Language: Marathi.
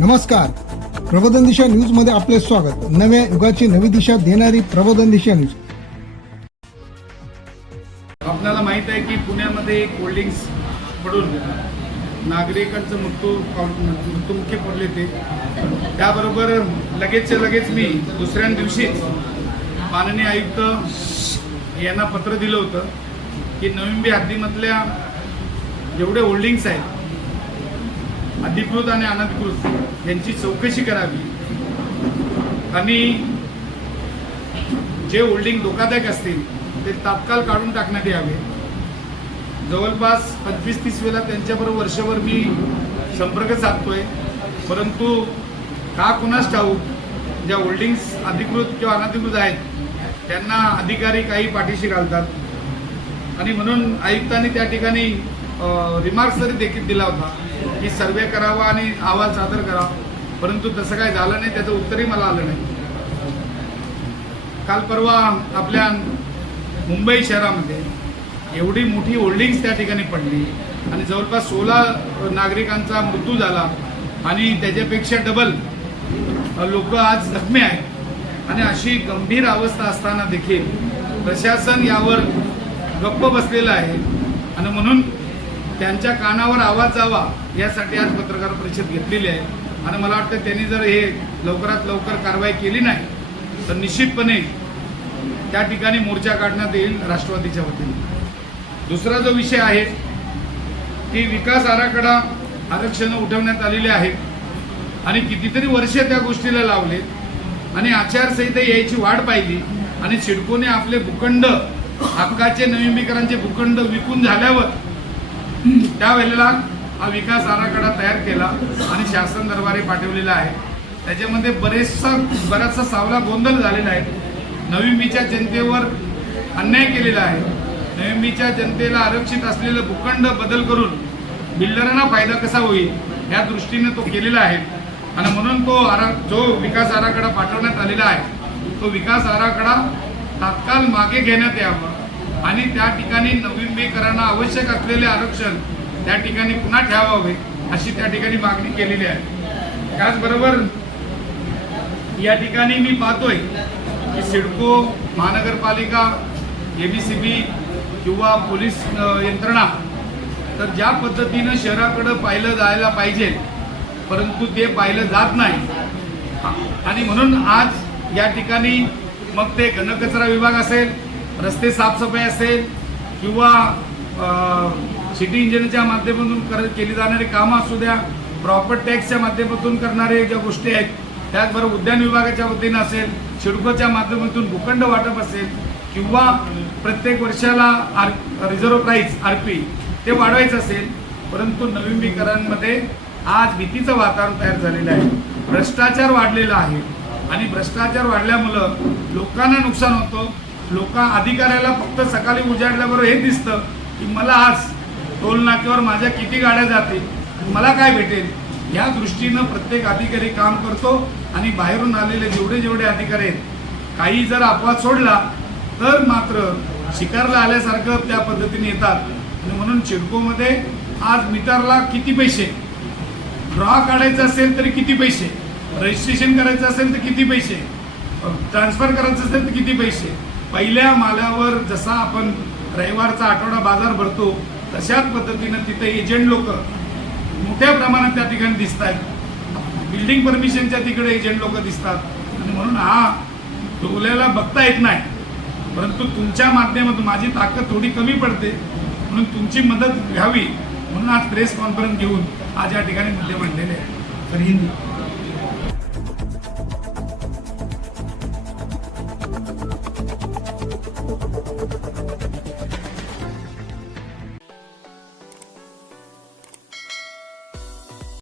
नमस्कार. प्रबोधन दिशा न्यूजमध्ये आपले स्वागत. नव्या युगाची नवी दिशा देणारी प्रबोधन दिशा न्यूज. आपल्याला माहीत आहे की पुण्यामध्ये एक होल्डिंग्स पडून नागरिकांचं मृत्यू मृत्यूमुखी पडले ते त्याबरोबर लगेचच्या लगेच मी दुसऱ्या दिवशी माननीय आयुक्त यांना पत्र दिलं होतं की नवीन हद्दीमधल्या जेवढे होल्डिंग्स आहेत अधिकृत आणि अनधिकृत यांची चौकशी करावी. आणि जे होल्डिंग धोकादायक असतील ते तात्काळ काढून टाकण्यात यावे. जवळपास पंचवीस तीस वेळा त्यांच्याबरोबर वर्षभर मी संपर्क साधतोय. परंतु का कुणास ठाऊक ज्या होल्डिंग्स अधिकृत किंवा अनधिकृत आहेत त्यांना अधिकारी काही पाठीशी घालतात. आणि म्हणून आयुक्तांनी त्या ठिकाणी रिमार्क्स तरी देखील दिला होता की सर्वे करावा आणि अहवाल सादर करावा परंतु तसं काय झालं नाही त्याचं उत्तरही मला आलं नाही. काल परवा आपल्या मुंबई शहरामध्ये एवढी मोठी होल्डिंग्स त्या ठिकाणी पडली आणि जवळपास सोळा नागरिकांचा मृत्यू झाला आणि त्याच्यापेक्षा डबल लोक आज जखमी आहेत. आणि अशी गंभीर अवस्था असताना देखील प्रशासन यावर गप्प बसलेलं आहे. आणि म्हणून त्यांच्या कानावर आवाज जावा यासाठी आज पत्रकार परिषद घेतलेली आहे. आणि मला वाटतं त्यांनी जर हे लवकरात लवकर कारवाई केली नाही तर निश्चितपणे त्या ठिकाणी मोर्चा काढण्यात येईल राष्ट्रवादीच्या वतीने. दुसरा जो विषय आहे की विकास आराखडा आरक्षण उठवण्यात आलेले आहेत. आणि कितीतरी वर्षे त्या गोष्टीला लावले आणि आचारसंहिता यायची वाढ पाहिली. आणि सिडकोने आपले भूखंड हक्काचे नवीमीकरांचे भूखंड विकून झाल्यावर त्यावेळेला हा विकास आराखडा तयार केला आणि शासन दरबारी पाठवलेला आहे. त्याच्यामध्ये बरेचसा बराचसा सावला गोंधळ झालेला आहे. नवीमीच्या जनतेवर अन्याय केलेला आहे. नवीमीच्या जनतेला आरक्षित असलेलं भूखंड बदल करून बिल्डरांना फायदा कसा होईल या दृष्टीने तो केलेला आहे. आणि म्हणून तो आरा जो विकास आराखडा पाठवण्यात आलेला आहे तो विकास आराखडा तात्काळ मागे घेण्यात यावा. आणि त्या ठिकाणी नवीनकरांना आवश्यक असलेले आरक्षण त्या ठिकाणी पुन्हा ठेवावे अशी त्या ठिकाणी मागणी केलेली आहे. त्याचबरोबर या ठिकाणी मी पाहतोय की सिडको महानगरपालिका एबीसीबी किंवा पोलीस यंत्रणा तर ज्या पद्धतीनं शहराकडं पाहिलं जायला पाहिजे परंतु ते पाहिलं जात नाही. आणि म्हणून आज या ठिकाणी मग ते घनकचरा विभाग असेल रस्ते साफसफाई असेल किंवा सिटी इंजिनच्या माध्यमातून केली जाणारी कामं असू द्या प्रॉपर्टी टॅक्सच्या माध्यमातून करणारे ज्या गोष्टी आहेत त्याचबरोबर उद्यान विभागाच्या वतीनं असेल सिडकोच्या माध्यमातून भूखंड वाटप असेल किंवा प्रत्येक वर्षाला R reserve price R P ते वाढवायचं असेल परंतु नवीनीकरणमध्ये आज भीतीचं वातावरण तयार झालेलं आहे. भ्रष्टाचार वाढलेला आहे. आणि भ्रष्टाचार वाढल्यामुळं लोकांना नुकसान होतं. लोक अधिकाऱ्याला फक्त सकाळी उजाडल्याबरोबर हे दिसतं की मला आज टोल नाक्यावर माझ्या किती गाड्या जातील मला काय भेटेल? या दृष्टीनं प्रत्येक अधिकारी काम करतो आणि बाहेरून आलेले जेवढे जेवढे अधिकारी आहेत काही जर अपवाद सोडला तर मात्र शिकारला आल्यासारखं त्या पद्धतीने येतात. आणि म्हणून चिडकोमध्ये आज मीटरला किती पैसे? ड्रॉ काढायचं असेल तरी किती पैसे? रजिस्ट्रेशन करायचं असेल तर किती पैसे? ट्रान्सफर करायचं असेल तर किती पैसे? पहिल्या माल्यावर जसा आपण रविवारचा आठवडा बाजार भरतो तशाच पद्धतीनं तिथे एजंट लोक मोठ्या प्रमाणात त्या ठिकाणी दिसत आहेत बिल्डिंग परमिशनच्या तिकडे एजंट लोक दिसतात. आणि म्हणून हा डोल्याला बघता येत नाही. परंतु तुमच्या माध्यमातून माझी ताकद थोडी कमी पडते. म्हणून तुमची मदत घ्यावी. म्हणून आज प्रेस कॉन्फरन्स घेऊन आज या ठिकाणी मुद्दे मांडलेले आहेत. तर हिंदी.